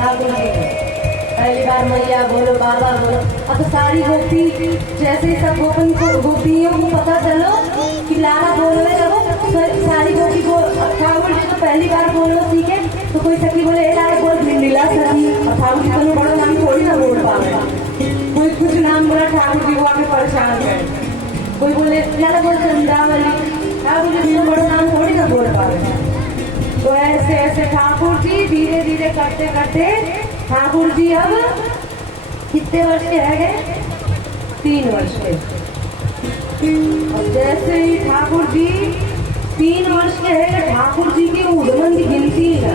ठाकुर जी पहली बार मैया बोलो बार बार बोलो। अब तो सारी गोपी जैसे ही सब गोपियों को पता चलो कि लाला बोलने लगो, सारी गोपी को ठाकुर जी तो पहली बार बोलना सीखे तो कोई सखी बोले ए लाला बोल भिंडिला सखी, और ठाकुर जी को बड़ा नाम थोड़ी ना बोल पावे, कोई कुछ नाम बोला ठाकुर जी को आके परेशान कर, कोई बोले लाला बोल चंद्रावली, ठाकुर जी को बड़ा नाम थोड़ी ना बोल पावे। तो ऐसे ऐसे ठाकुर जी धीरे धीरे करते करते ठाकुर जी अब कितने वर्ष के रह गए? 3 वर्ष के। और जैसे ही ठाकुर जी 3 वर्ष के है, ठाकुर जी की उद्गमन की गिनती है।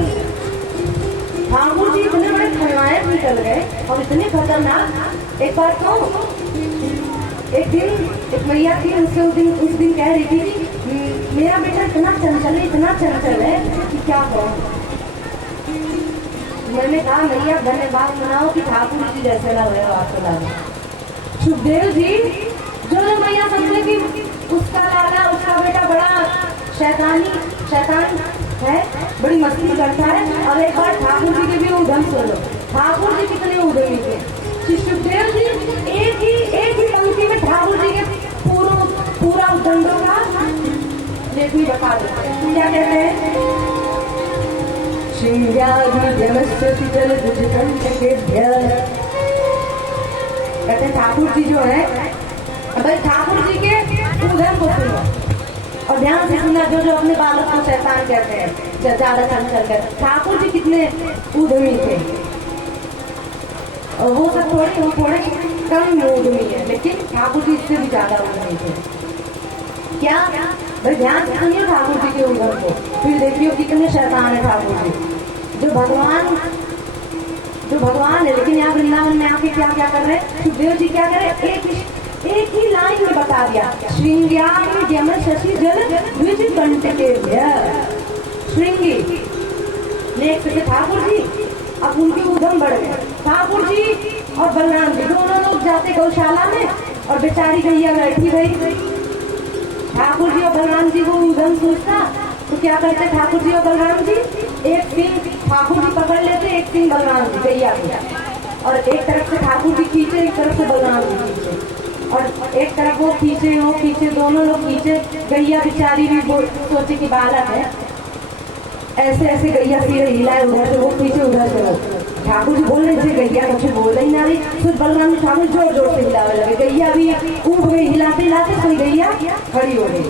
ठाकुर जी इतने बड़े खलनायक निकल गए और इतने खतरनाक। एक बार तो एक दिन एक मैया थी, उससे उस दिन कह रही थी कि मेरा बेटा इतना चंचल है कि क्या कहूँ। मैंने कहा मैया धन्यवाद मनाओ कि ठाकुर जी जैसे ना हुए आपको लाला। सुखदेव जी जो मैया समझे कि उसका लाला उसका बेटा बड़ा शैतान है, बड़ी मस्ती करता है। और एक बार ठाकुर जी के भी उद्यम सुनो, ठाकुर जी कितने उद्यमी थे। सुखदेव जी एक ही पंक्ति में ठाकुर जी के पूरा उद्दंडों का लेख भी बता देते हैं। क्या कहते हैं? कहते ठाकुर जी जो है, भाई ठाकुर जी के उद्यम को सुनो और ध्यान से सुनना। जो अपने बालक को शैतान कहते हैं, ज्यादा चंचल कहते हैं, ठाकुर जी कितने उद्यमी थे। और वो सब थोड़े कम उद्यमी है, लेकिन ठाकुर जी इससे भी ज्यादा उद्यमी थे। क्या भाई ध्यान से सुनिए ठाकुर जी के उद्यम को, फिर देखियो कितने शैतान है ठाकुर जी। जो भगवान है, लेकिन यहाँ वृंदावन में आके क्या क्या कर रहे हैं? सुखदेव जी क्या करे? एक ही लाइन में बता दिया, श्रृंगार यम शशि जल द्विज कंटके श्रृंगी। नेक्स्ट से ठाकुर जी अब उनके उद्यम बढ़ गए। ठाकुर जी और बलराम जी दोनों लोग जाते गौशाला में और बेचारी गैया बैठी गई। ठाकुर जी और बलराम जी को उद्यम सोचता तो क्या करते ठाकुर जी और बलराम जी? एक सिंह ठाकुर जी पकड़ लेते, एक सिंह बलराम जी गैया गया, और एक तरफ से ठाकुर जी खींचे, एक तरफ से बलराम जी खींचे, और एक तरफ वो खींचे, दोनों लोग खींचे। गैया बेचारी भी सोचे कि बालक है, ऐसे ऐसे गैया सिर हिलाए, उधर से वो खींचे उधर से वो। ठाकुर जी बोल रहे थे, गैया कुछ बोल ही ना रही। फिर बलराम जी ठाकुर जोर जोर से हिलावे लगे, गैया भी उठ गई हिलाते हिलाते, कोई गैया खड़ी हो गई।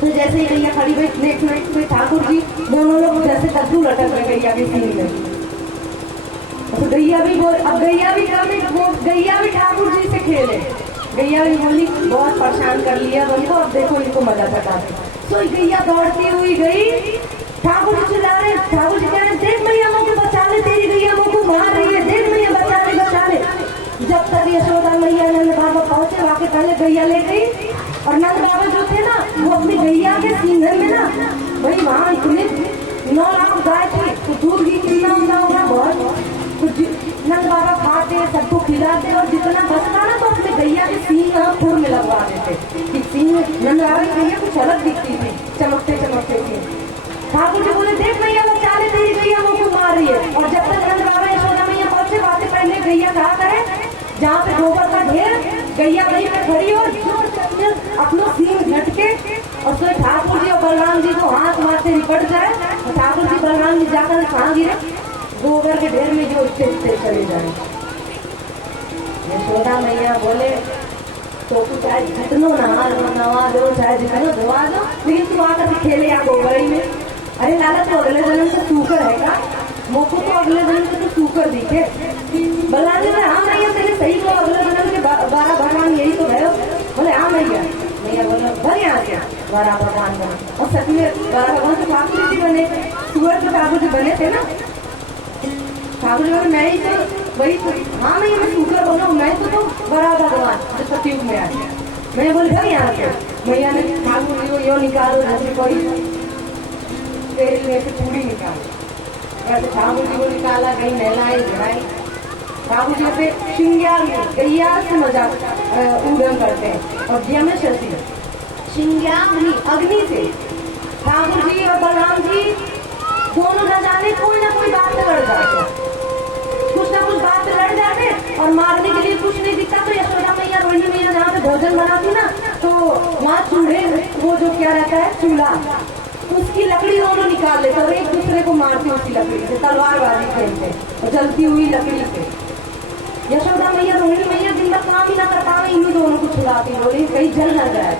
तो जैसे ही गैया खड़ी हुई, नेक्स्ट में ठाकुर जी दोनों लोग जैसे कद्दू लटक रहे गैया के सीने में। तो गैया भी ठाकुर जी से खेले। गैया भी बोली बहुत परेशान कर लिया हमको, अब देखो इनको मजा चखा। तो गैया दौड़ती हुई गई, ठाकुर जी चिल्ला रहे, ठाकुर जी कह रहे देख मैया मुझे बचा ले, तेरी गैया मुझको मार रही है, देख मैया बचा ले। जब तक यशोदा मैया नंद बाबा पहुंचे, वहां के पहले गैया ले गई, और नंद बाबा जो थे ना वो अपनी गैया के सींगन में ना, भाई वहाँ इतने 9 लाख गाय थी, तो दूध भी कितना होगा बहुत कुछ। नंद बाबा खाते, सबको खिलाते, और जितना बचता ना तो अपने गैया के सींग खुर में लगवा देते कि सींग नंद बाबा की गैया कुछ अलग दिखती थी, चमकते थी। ठाकुर जी बोले देख मैया बचा ले, तेरी गैया मुझको मार रही है। और जब तक नंद बाबा यशोदा मैया पहुंचे, बातें पहले गैया कहा करे जहाँ पे गोबर का ढेर, गैया वहीं पे खड़ी और अपना सींग झटके, और तो ठाकुर जी और बलराम जी को हाथ मारते निपट जाए। और ठाकुर जी बलराम जी जाकर कहाँ गिरे? गोबर के ढेर में, जो स्थिर चले जाए। यशोदा मैया बोले तो तू चाहे जितनो नवा दो, चाहे जितनो धोवा दो, लेकिन तू आकर खेले या गोबर में। अरे लाला तो अगले जन्म से सूकर है का? मोको तो अगले जन्म से तो सूकर दिखे। बलराम जी हाँ मैया तेरे सही को अगले जन्म के 12 भगवान यही तो है। बोले हाँ मैया बोलो भले आ गया 12 भगवान बना। और सच में 12 भगवान तो ठाकुर जी बने, सूरज तो ठाकुर जी बने थे ना। ठाकुर जी बोले मैं ही तो वही तो, हाँ मैया मैं सूकर बोलो, मैं तो 12 भगवान जो सतयुग में आ गया। मैं बोले भले आ गया। मैया ने ठाकुर जी को यो निकालो, जैसे कोई तेल में से पूरी निकाली, वैसे ठाकुर जी को निकाला, कहीं नहलाई धुलाई। ठाकुर जी से श्रृंगार गैया से मजाक उद्गम करते हैं। और यम शशि श्रृंगार अग्नि से ठाकुर जी और बलराम जी दोनों न जाने कोई ना कोई बात कर जाते हैं। बूढ़े वो जो क्या रहता है चूल्हा, उसकी लकड़ी दोनों निकाल लेते और एक दूसरे को मारते उसकी लकड़ी से, तलवारबाजी खेलते और जलती हुई लकड़ी से। यशोदा मैया रोहिणी मैया दिन भर काम ही ना कर पावे, इन दोनों को छुड़ाती, बोली कहीं जल न जाए,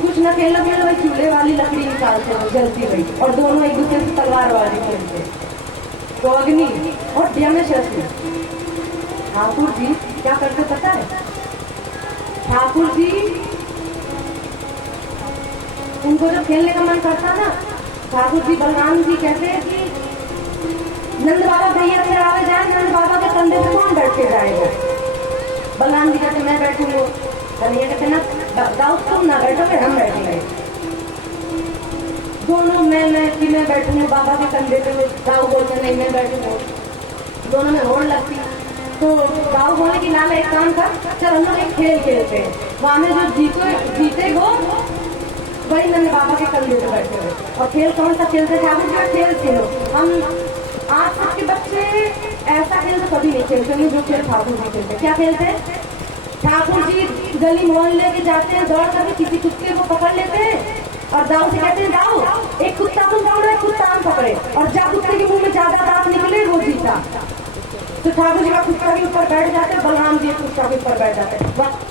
कुछ न खेलना खेल वही चूल्हे वाली लकड़ी निकालते हो जलती हुई और दोनों एक दूसरे से तलवारबाजी खेलते। तो अग्नि और यमशस्त्र, ठाकुर जी क्या करते पता है? ठाकुर जी उनको जो खेलने का मन करता ना, ठाकुर जी बलराम जी कहते हैं कि नंद बाबा भैया से आवे जाए, नंद बाबा के कंधे पे कौन बैठ के जाएगा? बलराम जी कहते मैं बैठूंगा, कन्हैया कहते ना दाऊ तुम ना बैठोगे हम बैठेंगे। दोनों मैं बैठूंगा बाबा के कंधे पे, दाऊ बोलते नहीं मैं बैठूंगा, दोनों में होड़ लगती। तो दाऊ बोले कि लाला एक काम कर, चल हम लोग एक खेल खेलते हैं, वहां में जो जीतेगा वही नंद बाबा के कंधे पे बैठे हुए। और खेल कौन सा खेलते थे? आप खेल खेलो, हम आज तक के बच्चे ऐसा खेल तो कभी नहीं खेलते हैं जो खेल ठाकुर जी खेलते। क्या खेलते हैं? ठाकुर जी गली मोहल्ले के जाते हैं, दौड़ करके किसी कुत्ते को पकड़ लेते हैं और दाऊ से कहते हैं दाऊ एक कुत्ता तुम दौड़ो, एक कुत्ता हम पकड़े, और जा कुत्ते के मुंह में ज्यादा दांत निकले वो जीता। तो ठाकुर जी का कुत्ता के ऊपर बैठ जाते हैं, बलराम जी कुत्ता के ऊपर बैठ जाते हैं।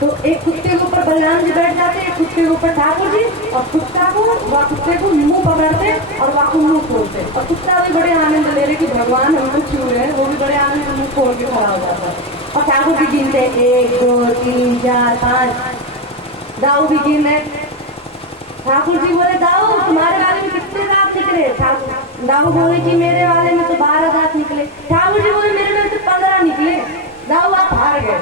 तो एक कुत्ते के ऊपर बलराम जी बैठ जाते, एक कुत्ते के ऊपर ठाकुर जी, और कुत्ता को वह कुत्ते को मुंह पकड़ते और वह को मुंह खोलते, और कुत्ता भी बड़े आनंद ले रहे कि भगवान हमको छू रहे, वो भी बड़े आनंद से मुंह खोल के खड़ा हो जाता है। और ठाकुर जी गिनते 1 2 3 4 5, दाऊ भी गिन रहे। ठाकुर जी बोले दाऊ तुम्हारे वाले में कितने दांत निकले? दाऊ बोले कि मेरे वाले में तो 12 दांत निकले। ठाकुर जी बोले मेरे में तो 15 निकले। दाऊ आप हार गए,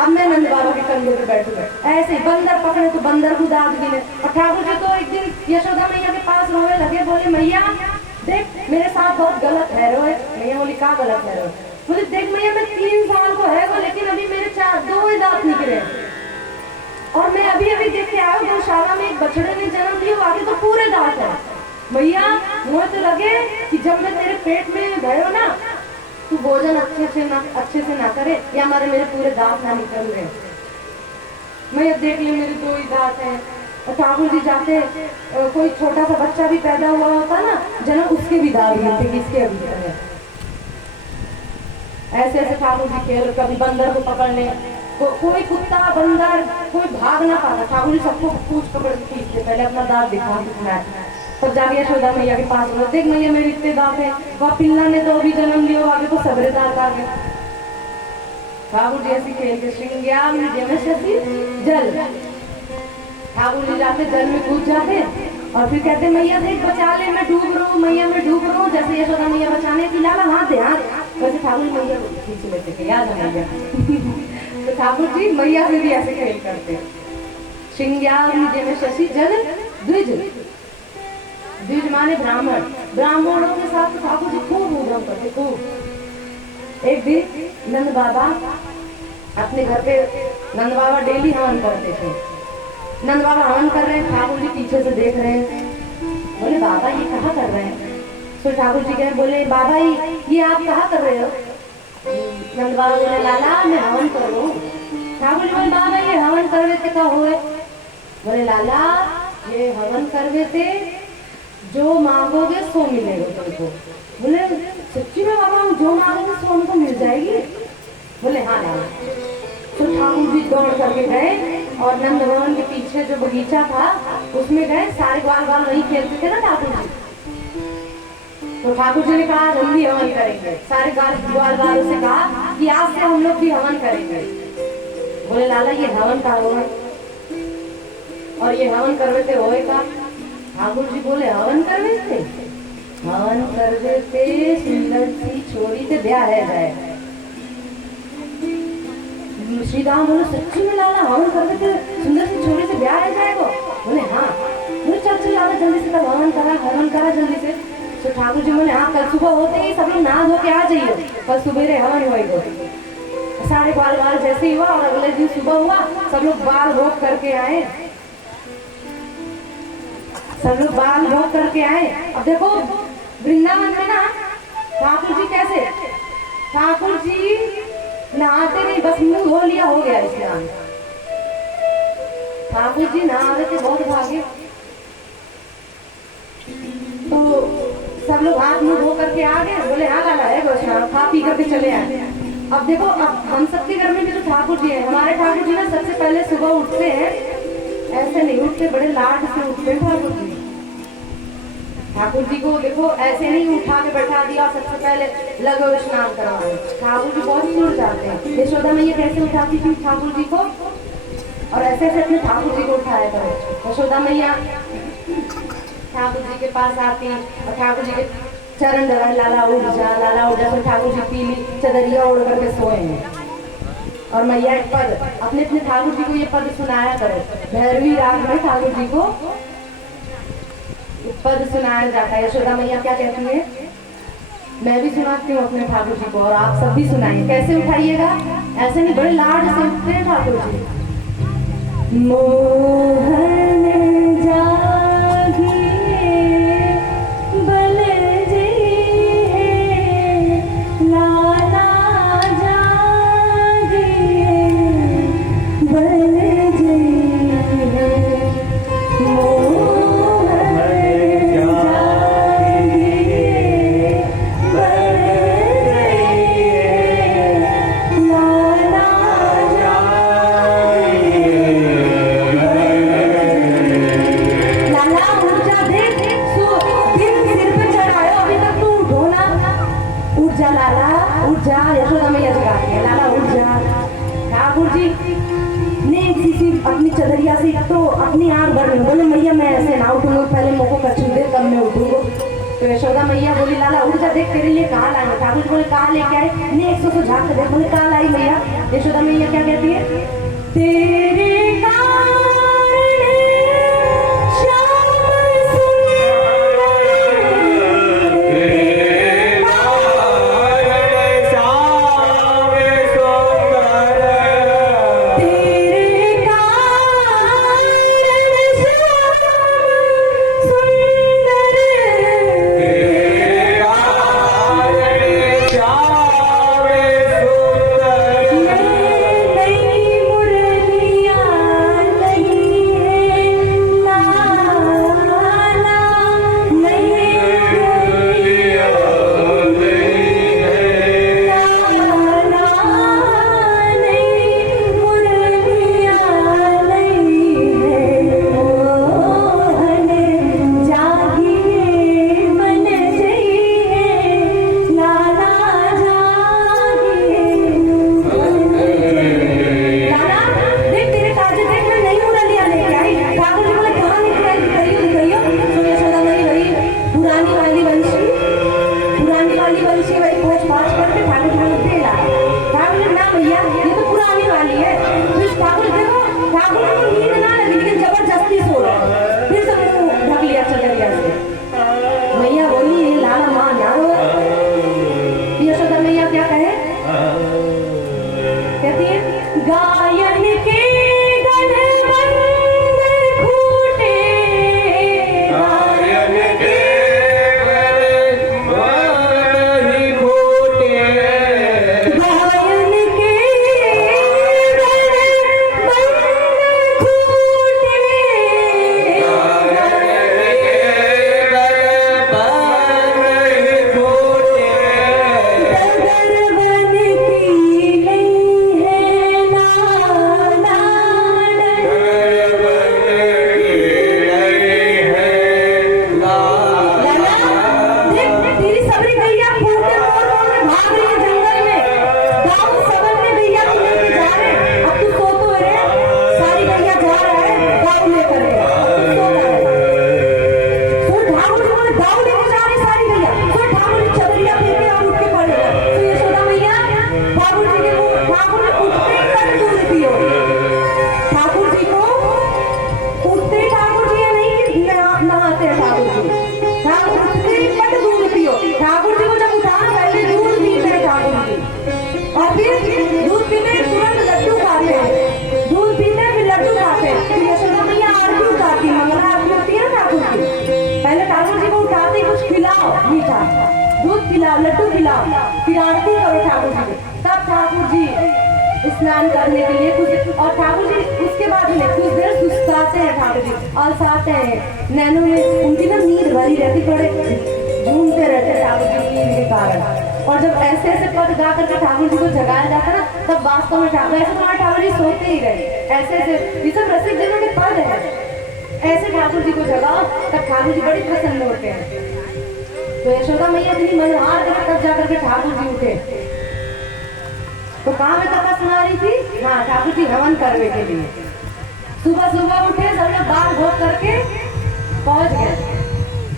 अब मैं नंद बाबा के कंधे पे बैठूंगा। ऐसे बंदर पकड़े तो बंदर को दांत गिने। और ठाकुर जी तो एक दिन यशोदा मैया के पास रोने लगे, बोले मैया देख मेरे साथ बहुत गलत है रोए। मैया बोली क्या गलत है रोए? बोले देख मैया मैं 3 साल को है वो, लेकिन अभी मेरे 2 ही दांत निकले, और मैं अभी अभी देख के आया गौशाला में एक बछड़े ने जन्म लिया, आगे तो पूरे दांत है। मैया मुझे तो लगे कि जब मैं तेरे पेट में गयो ना तू भोजन अच्छे से ना करे, या हमारे मेरे पूरे दांत ना निकल रहे। मैं देख ले मेरे 2 ही दांत हैं। और ठाकुर जी जाते कोई छोटा सा बच्चा भी पैदा हुआ होता ना जन्म, उसके भी दांत गिनते कि इसके अभी है। ऐसे ऐसे ठाकुर जी खेल, कभी बंदर को पकड़ ले, कोई कुत्ता बंदर कोई भाग ना पाता, ठाकुर जी सबको पूछ पकड़ के खींचते, पहले अपना दांत दिखा तब जाके यशोदा मैया के पास बोलो देख मैया मेरे इतने दांत है, वह पिल्ला ने तो अभी जन्म लिया, आगे तो सबरे दांत आ गए। ठाकुर जी ऐसी खेल के श्रृंगार जल, ठाकुर जी जाते जल में कूद जाते और फिर कहते मैया देख बचा ले, मैं डूब रहा हूँ, मैया मैं डूब रहा हूँ। जैसे यशोदा मैया बचाने की लाला हाथ दे हाथ, वैसे ठाकुर मैया खींच लेते थे, याद है मैया। तो ठाकुर जी मैया में भी ऐसे खेल करते। श्रृंगार में शशि जल द्विज, द्विज माने ब्राह्मण, ब्राह्मणों के साथ ठाकुर जी खूब उद्यम करते, खूब। एक दिन नंद बाबा अपने घर पे, नंद बाबा डेली हवन करते थे। नंद बाबा हवन कर रहे हैं, ठाकुर जी पीछे से देख रहे हैं, बोले बाबा ये कहाँ कर रहे हैं? तो ठाकुर जी कहे बोले बाबा ये आप कहाँ कर रहे हो? नंद बाबा बोले लाला मैं हवन कर रहा हूँ। ठाकुर जी बोले बाबा ये हवन करवे थे क्या हुए? बोले लाला ये हवन करवे थे, जो मांगोगे सो मिलेगा तुमको। बोले सच्ची में बाबा जो मांगोगे सो हमको मिल जाएगी? बोले हाँ लाला। तो ठाकुर जी दौड़ करके गए और नंद भवन के पीछे जो बगीचा था उसमें गए, सारे ग्वाल बाल वही खेलते थे ना ठाकुर जी। तो ठाकुर जी ने कहा हम भी हवन करेंगे, सारे ग्वाल बालों से कहा कि आज से हम लोग भी हवन करेंगे। बोले लाला ये हवन का होगा, और ये हवन करवे थे होए का? ठाकुर जी बोले हवन करवे थे, हवन करवे थे सुंदर सी छोरी से ब्याह है जाए। श्री राम बोले सच्ची में लाला हवन करवे थे, सुंदर सी छोरी से ब्याह है जाएगा? बोले हाँ। बोले चल चल लाला जल्दी से कल हवन करा जल्दी से। तो ठाकुर जी बोले हाँ कल सुबह होते ही सभी नहा धो के आ जाइए, कल सुबेरे हवन होएगा। सारे बाल बाल जैसे ही हुआ और अगले दिन सुबह हुआ, सब लोग बाल रोक करके आए, सब लोग बाल रोक करके आए। अब देखो वृंदावन में ना ठाकुर जी कैसे ठाकुर जी नहाते नहीं, बस मुंह धो लिया हो गया स्नान। ठाकुर जी नहाते थे बहुत भागे, तो सब लोग हाथ मुंह धो करके आ गए, बोले हाँ लाला है स्नान, खा पी करके चले आए। अब देखो, अब हम सबके घर में भी तो ठाकुर जी है। हमारे ठाकुर जी ना सबसे पहले सुबह उठते हैं, ऐसे नहीं उठते, बड़े लाड से उठते हैं ठाकुर जी। ठाकुर जी को देखो ऐसे नहीं उठा के बैठा दिया और सबसे पहले लगो स्नान करवाने। ठाकुर जी बहुत दूर जाते हैं। यशोदा मैया कैसे उठाती थी ठाकुर जी को, और ऐसे ऐसे अपने ठाकुर जी को उठाया करो। यशोदा मैया ठाकुर जी के पास आती और ठाकुर जी के चरण दबाए, लाला उठ जा, लाला उठ जा। तो ठाकुर जी पीली चदरिया ओढ़ करके सोए हैं। और मैया एक पद अपने अपने ठाकुर जी को ये पद सुनाया करो। भैरवी राग में ठाकुर जी को पद सुनाया जाता है। यशोदा मैया क्या कहती है, मैं भी सुनाती हूँ अपने ठाकुर जी को, और आप सब भी सुनाइए। कैसे उठाइएगा, ऐसे नहीं, बड़े लाड से उठते हैं ठाकुर जी। मोहन जागिए बल जी है, लाला जागिए बल जी है। यशोदा मैया जगाती है, लाला उठ जा। ठाकुर जी ने अपनी चदरिया से तो अपनी आंख भर में बोले मैया मैं ऐसे ना उठूंगा, पहले मोको कचू दे तब मैं उठूंगा। तो यशोदा मैया बोली लाला उठ जा, देख तेरे लिए कहाँ लाए। ठाकुर जी बोले कहाँ लेके आए, ने 100 झाँक के देख, बोले कहाँ लाई मैया। यशोदा मैया क्या कहती है, तेरे दूध पिलाओ, लड्डू पिलाओ, फिर आरती करो ठाकुर जी को। तब ठाकुर जी स्नान करने के लिए कुछ, और ठाकुर जी उसके बाद में कुछ देर सुस्ताते हैं, ठाकुर जी अलसाते हैं, नैनों में उनकी ना नींद भरी रहती, थोड़े झूमते रहते ठाकुर जी नींद के कारण। और जब ऐसे ऐसे पद गा करके ठाकुर जी को जगाया जाता ना, तब वास्तव में ठाकुर, ऐसे तुम्हारे ठाकुर जी सोते ही रहे, ऐसे ऐसे, ये सब रसिक जनों के पद है, ऐसे ठाकुर जी को जगाओ, तब ठाकुर जी बड़ी प्रसन्न होते हैं। तो यशोदा मैया इतनी मनोहार करे, तब जाकर के ठाकुर जी उठे। तो कहाँ में कथा सुना रही थी? हाँ, ठाकुर जी हवन करने के लिए सुबह सुबह उठे, सब लोग बाल धो करके पहुंच गए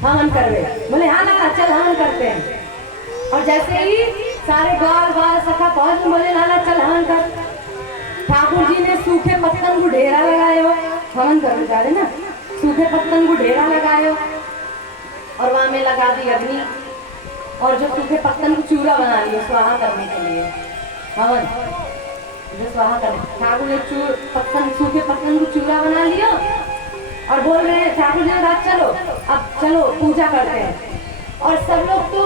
हवन करवे। बोले हाँ लाला चल हवन करते हैं। और जैसे ही सारे ग्वाल बाल सखा पहुंच, बोले लाला चल हवन कर। ठाकुर जी ने सूखे पत्तन को ढेरा लगाए हो, हवन करने जा रहे ना, सूखे पत्तन को ढेरा लगाए हो, और वहां में लगा दी अग्नि, और जो सूखे पत्तन को चूरा बना लिया स्वाहा करने के लिए, हवन जो स्वाहा करने। ठाकुर ने पत्तन, सूखे पत्तन को चूरा बना लिया, और बोल रहे हैं ठाकुर जी ने कहा चलो अब चलो पूजा करते हैं। और सब लोग तो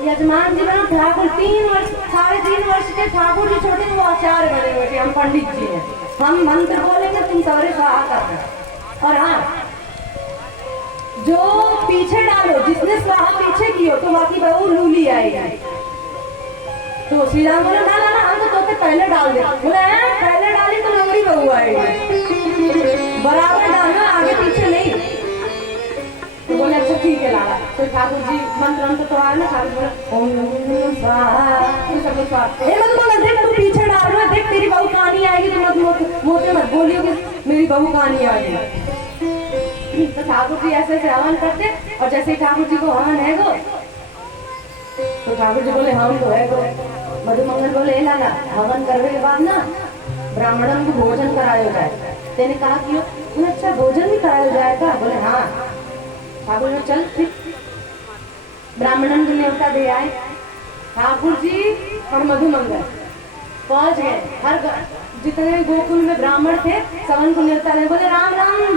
यजमान जी बना, ठाकुर 3 वर्ष 3.5 वर्ष के ठाकुर जी छोटे, वो आचार्य बने हुए थे, हम पंडित जी हैं, हम मंत्र बोलेंगे तुम सारे स्वाहा करना। और हाँ, जो पीछे डालो, जिसने स्वाहा पीछे की हो तो बाकी बहू लूली आएगी। तो श्री राम बोले ना ना ना, हम तो तोते पहले डाल दे। बोले पहले डाली तो लंगड़ी बहू आएगी, बराबर डालना, आगे पीछे नहीं। तो बोले अच्छा ठीक है लाला। तो ठाकुर जी मंत्र तो आए ना, ठाकुर बोले ओम नमो स्वाहा, सब लोग स्वाहा। देख तू पीछे डाल रहा है, देख तेरी बहू कहानी आएगी, तो मत मोटे मत बोलियो कि मेरी बहू कहानी आएगी। तो ठाकुर जी ऐसे ऐसे हवन करते, और जैसे ठाकुर जी को हवन है गो, तो ठाकुर जी बोले हवन तो है गो। मधुमंगल बोले लाला हवन करने के बाद ना ब्राह्मणों को भोजन कराया जाए। तेने कहा कि अच्छा भोजन भी कराया जाएगा? बोले हाँ। ठाकुर जी चल फिर ब्राह्मणों को न्योता दे आए। ठाकुर जी और मधुमंगल पहुंच गए, हर जितने गोकुल में ब्राह्मण थे सबन को न्योता दे। बोले राम राम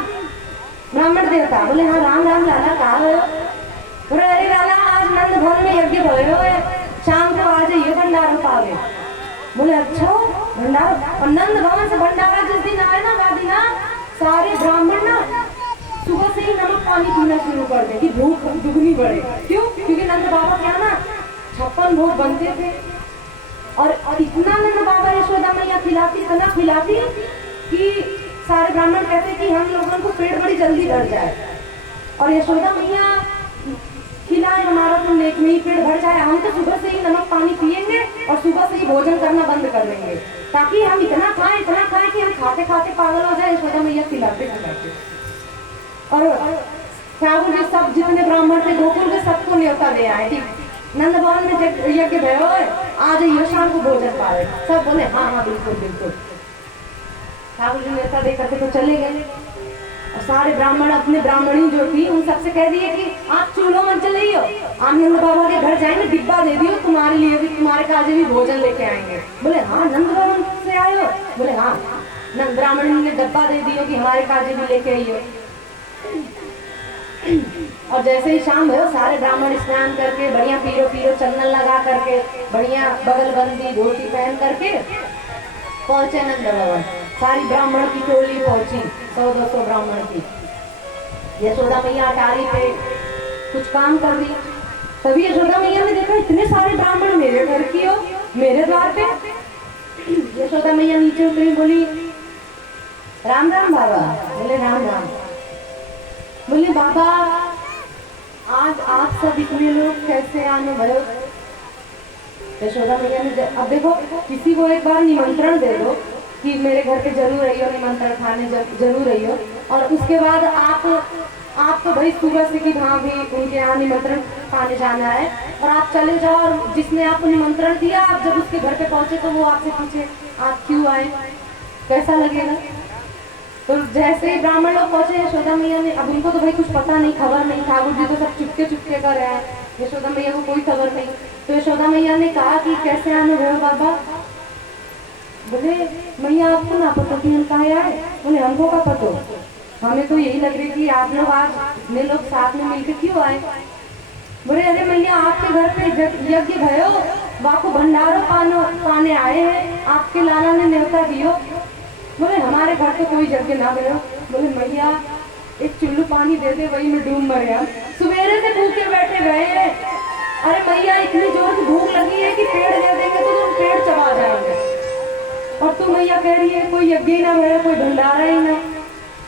ब्राह्मण देवता। बोले हाँ राम राम लाला कहा हो? बोले अरे लाला आज नंद भवन में यज्ञ भयो है, शाम को आ जाइए भंडारा पावे। बोले अच्छा भंडारा? और नंद भवन से भंडारा जिस दिन आए ना वादी ना, सारे ब्राह्मण ना सुबह से ही नमक पानी पीना शुरू कर दे कि भूख दुगनी बढ़े। क्यों? क्योंकि नंद बाबा क्या ना 56 भोग बनते थे, और इतना नंद बाबा यशोदा मैया खिलाती, इतना खिलाती कि सारे ब्राह्मण कहते कि हम लोगों को पेट बड़ी जल्दी भर जाए, और यशोदा मैया खिलाए हमारा तो लेक में ही पेट भर जाए। हम तो सुबह से ही नमक पानी पिएंगे और सुबह से ही भोजन करना बंद कर देंगे, ताकि हम इतना खाएं कि हम खाते खाते पागल हो जाए। यशोदा मैया खिलाते खिलाते, और ठाकुर जी सब जितने ब्राह्मण थे गोकुल के सबको न्योता दे आए कि नंद भवन में यज्ञ भयो है, आ जाइए शाम को भोजन पाए। सब बोले हाँ हाँ बिल्कुल बिल्कुल। ठाकुर जी न्योता दे करके तो चले गए, और सारे ब्राह्मण अपने ब्राह्मणी जो थी उन सबसे कह दिए कि आप चूल्हो मत जलाइयो, आप नंद बाबा के घर जाएंगे, डिब्बा दे दियो तुम्हारे लिए भी, तुम्हारे काजे भी भोजन लेके आएंगे। बोले हाँ नंद भवन से आए हो? बोले हाँ। नंद ब्राह्मणी ने डब्बा दे दियो कि हमारे काजे भी लेके आइयो। और जैसे ही शाम भयो, सारे ब्राह्मण स्नान करके बढ़िया पीरो पीरो चंदन लगा करके, बढ़िया बगलबंदी धोती पहन करके पहुंचे नंद भवन। सारी ब्राह्मण की टोली पहुंची, 100-200 ब्राह्मण की। यशोदा मैया अटारी पे कुछ काम कर दिया। तभी यशोदा मैया ने देखा इतने सारे ब्राह्मण मेरे घर की हो, मेरे द्वार पे। यशोदा मैया नीचे उतरी, बोली राम राम बाबा। बोले राम राम। बोले बाबा आज आप सब इतने लोग कैसे आने भयो? यशोदा मैया ने अब देखो, किसी को एक बार निमंत्रण दे दो कि मेरे घर पे जरूर रहियो, निमंत्रण खाने जरूर रहियो, और उसके बाद आप तो भाई सुबह से कि हाँ भी उनके यहाँ निमंत्रण खाने जाना है, और आप चले जाओ, और जिसने आपको निमंत्रण दिया आप जब उसके घर पे पहुंचे तो वो आपसे पूछे आप क्यों आए, कैसा लगेगा? तो जैसे ही ब्राह्मण लोग पहुंचे यशोदा मैया ने, अब उनको तो भाई कुछ पता नहीं, खबर नहीं, ठाकुर जी तो सब चुपके चुपके कर रहे हैं, यशोदा मैया को कोई खबर नहीं। तो यशोदा मैया ने कहा कि कैसे आने भयो बाबा? बोले मैया आपको ना पता कि हम कहाँ आए? बोले हमको का पता, हमें तो यही लग रही थी आप लोग आज इतने लोग साथ में मिलकर क्यों आए। बोले अरे मैया आपके घर पे यज्ञ भयो, बापू भंडारो पाने आए हैं, आपके लाला ने न्योता दियो। बोले हमारे घर पे कोई यज्ञ ना भयो। बोले मैया एक चुल्लू पानी दे दे, वही में डूब मरे हम, सवेरे से भूखे बैठे गए हैं। अरे मैया इतनी जोर की भूख लगी है कि पेड़ दे देंगे तो तुम पेड़ चबा जाएंगे, और तू मैया कह रही है कोई यज्ञ ही ना भयो, कोई भंडारा ही ना।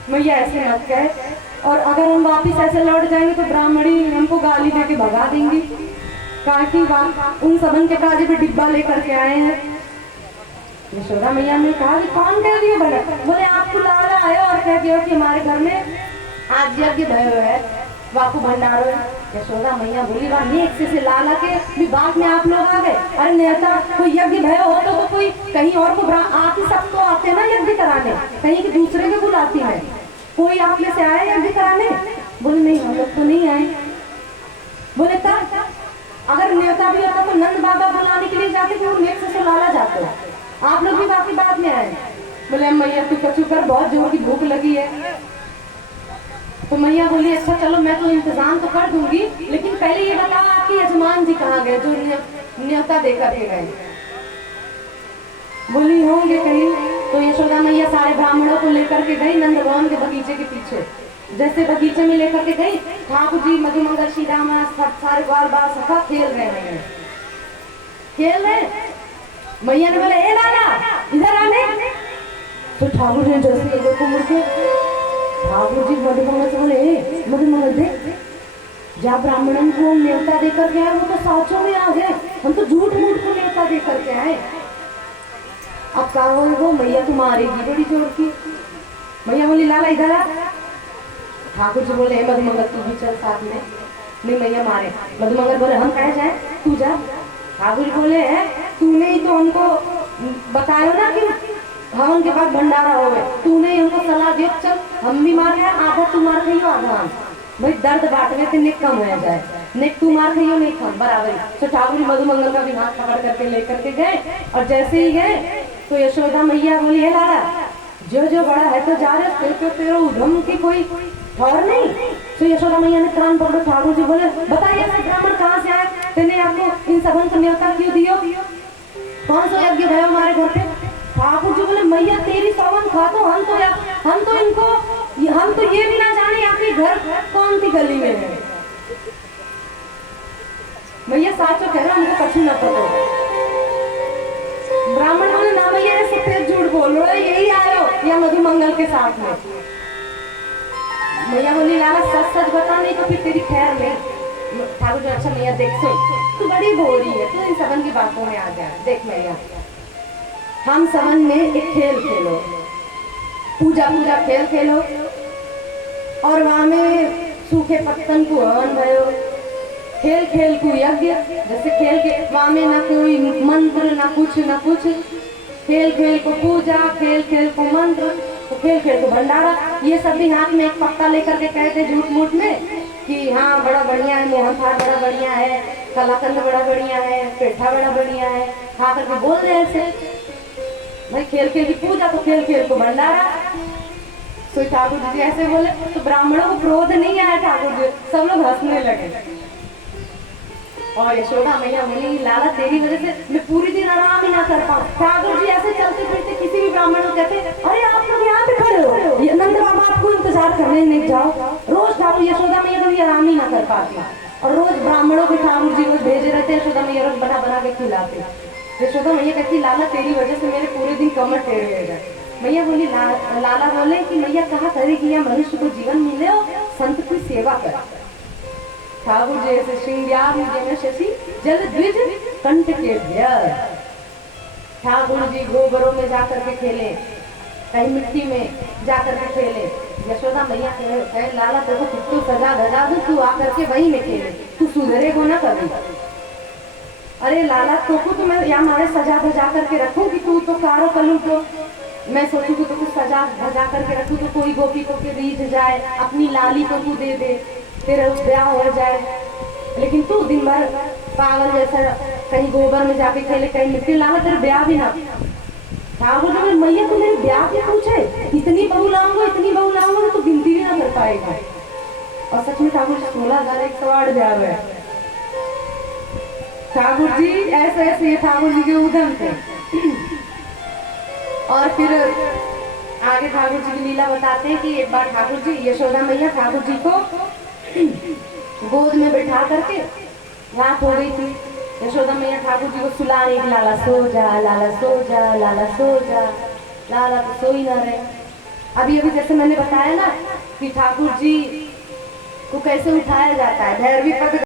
मैया ऐसे मत कह, और अगर हम वापिस ऐसे लौट जाएंगे तो ब्राह्मणी हमको गाली देके भगा देंगी, कहा कि उन सबन के काजे पे डिब्बा लेकर के आए हैं। यशोदा मैया ने कहा कि कौन कह दिया भला? बोले आपको लाला आया और कह दिया कि हमारे घर में आज यज्ञ भयो है, वाकू भंडारो है। यशोदा मैया बोली वाह नेक से लाला के भी बात में आप लोग आ गए। अरे नेता कोई यज्ञ भयो हो तो कोई कहीं और को आप ही सबको आते ना यज्ञ कराने, कहीं के दूसरे के बुलाती है, कोई आप में से आए यज्ञ कराने? बोले नहीं हम लोग तो नहीं आए। बोले तब अगर न्योता भी होता तो नंद बाबा बुलाने के लिए जाते थे, वो नेक से लाला जाते, आप लोग भी बाकी बात में आए। बोले मैया तू कचू कर, बहुत जोर की भूख लगी है। तो मैया बोली अच्छा चलो मैं तो इंतजाम तो कर दूंगी, लेकिन पहले ये बताओ आपके यजमान जी कहाँ गए जो न्योता देकर के गए? बोली होंगे कहीं। तो यशोदा मैया सारे ब्राह्मणों को लेकर के गई नंद भवन के बगीचे के पीछे। जैसे बगीचे में लेकर के गई, ठाकुर जी मधुमंगल श्री राम सब सारे बाल बाल सखा खेल रहे हैं, खेल रहे। मैया ने बोले ए लाला इधर आने। तो ठाकुर जी जैसे इधर को मुड़ के ठाकुर जी मधुमंगल से बोले मधुमंगल देख, जब ब्राह्मणन को न्योता देकर के आए वो तो साचों में आ गए, हम तो झूठ मूठ को न्योता देकर के आए। अब क्या हो वो मैया तो मारेगी बड़ी जोर की। मैया बोली लाला इधर आ। ठाकुर जी बोले मधुमंगल तू भी चल साथ में। नहीं मैया मारे। मधुमंगल बोले हम कहे जाए, तू जा। ठाकुर जी बोले तूने ही तो हमको बताया ना कि हवन के बाद भंडारा हो गए, तूने हमको सलाह दियो चल हम भी मार गए, आधा तू मार गई आधा हम, भाई दर्द बांटने से निक कम हो जाए, निक तू मार गई नहीं कम बराबर। तो ठाकुर जी मधुमंगल का भी हाथ पकड़ करके लेकर के गए, और जैसे ही गए तो यशोदा मैया बोली है लाला जो जो बड़ा है तो जा रहे तेरे उधम की कोई और नहीं। तो यशोदा मैया ने कान पकड़ो। ठाकुर जी बोले बताइए ब्राह्मण कहाँ से आए, तेने आपको इन सबन को न्योता क्यों दियो, कौन सा यज्ञ भयो हमारे घर पे? ठाकुर जी बोले मैया तेरी सौगन खा तो हम तो ये भी ना जाने आपके घर कौन सी गली में है। मैया साचो कह रहे हमको कछु ना पता। ब्राह्मण बोले ना मैया ऐसे तेज झूठ बोल रहे, यही आयो या मधुमंगल के साथ में। मैया बोली लाला सच सच बता, नहीं तो फिर तेरी खैर नहीं। ठाकुर जी अच्छा मैया देख सुन तू बड़ी बोरी है, तू इन सबन की बातों में आ गया। देख मैया हम सबन में एक खेल खेलो, पूजा पूजा खेल खेलो, और वहां में सूखे पत्तन को हवन भयो, खेल खेल को यज्ञ, जैसे खेल के वहां में ना कोई मंत्र ना कुछ, खेल खेल को पूजा, खेल खेल को मंत्र, तो खेल खेल को भंडारा। ये सब भी हाथ में एक पत्ता लेकर के कहते झूठ मूठ में कि हाँ बड़ा बढ़िया है, मोहन थाल बड़ा बढ़िया है, कलाकंद बड़ा बढ़िया है, पेठा बड़ा बढ़िया है, खा करके बोल रहे ऐसे भाई खेल खेल की पूजा तो खेल खेल को भंडारा। तो ठाकुर जी ऐसे बोले तो ब्राह्मणों को क्रोध नहीं आया, ठाकुर जी सब लोग हंसने लगे। और यशोदा मैया बोली लाला तेरी वजह से मैं पूरी दिन आराम ही ना कर पाऊँ। ठाकुर जी ऐसे चलते फिरते किसी भी ब्राह्मण को कहते अरे आप लोग यहाँ पे खड़े हो, नंद बाबा आपको इंतजार करने नहीं जाओ। रोज ठाकुर यशोदा मैया कभी आराम ही ना कर पाती, और रोज ब्राह्मणों को ठाकुर जी रोज भेजे रहते, यशोदा मैया रोज बना बना के खिलाते। यशोदा मैया कहती लाला तेरी वजह से मेरे पूरे दिन कमर टेढ़े हो गए। मैया बोली लाला बोले कि मैया कहा करे कि यह मनुष्य को जीवन मिले और संत की सेवा कर। ठाकुर जी ऐसे श्रृंगार में शशि जल द्विज कंठ के भयर। ठाकुर जी गोबरों में जाकर के खेले, कहीं मिट्टी में जाकर के खेले। यशोदा मैया कहे लाला तेरे को तू सजा धजा दू, तू आकर के वहीं में खेले, तू सुधरे को ना कभी। अरे लाला तो मैं यहाँ हमारे सजा धजा करके रखूं कि तू तो कारो कलू, तो मैं सोचू कि तो कुछ सजा धजा करके रखूं तो कोई गोपी को के रीझ जाए, अपनी लाली को तू दे दे, तेरा ब्याह हो जाए। लेकिन तू दिन भर पागल जैसा कहीं गोबर में जाके खेले, कहीं मिट्टी, लाला तेरा ब्याह भी ना। ठाकुर जी मैया तू मेरे ब्याह की पूछे, इतनी बहू लाऊंगा तो गिनती भी ना कर पाएगा। और सच में ठाकुर 16,108 ब्याह हुए, ठाकुर जी ऐसे ऐसे ये ठाकुर जी के उधम थे। और फिर आगे ठाकुर जी की लीला बताते हैं कि एक बार ठाकुर जी यशोदा मैया ठाकुर जी को गोद में बैठा करके रात हो गई थी। यशोदा मैया ठाकुर जी को सुला रही, लाला सो जा, लाला सो जा, लाला सो जा। लाला तो सो ही ना रहे। अभी अभी जैसे मैंने बताया ना कि ठाकुर जी को कैसे उठाया जाता है, भैरवी पद